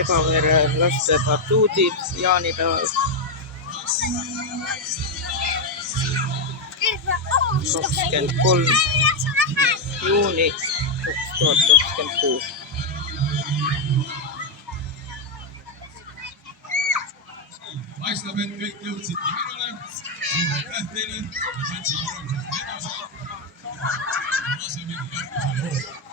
Ebavere laste batuudid jaanipäeval. 23. juuni 2026. Paistame, et kõik jõudsid kiirele. Suur aitäh teile ja Šatsi programmist edasi. Laseme järgmisel hooga.